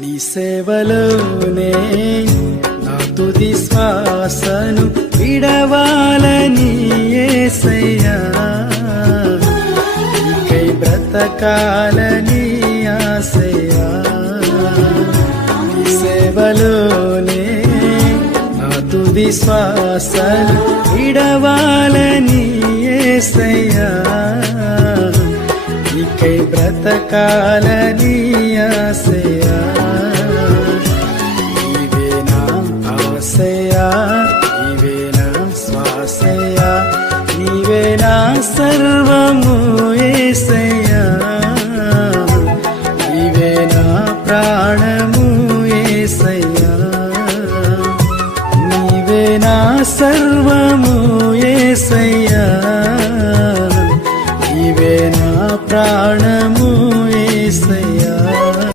నీ సేవలోనే నా తుది శ్వాసను విడవాలని యేసయ్యా, నీకై బ్రతకాలని ఆశయ్యా. నీ సేవలోనే నా తుది శ్వాసను విడవాలని యేసయ్యా, నీకై బ్రతకాలని ఆశయా. నీవే నా ఆశయా, నీవే నా శ్వాసయా, నీవే నా సర్వము యేసయ్యా, నీవే నా ప్రాణము యేసయ్యా, నీవే నా సర్వము యేసయ్యా.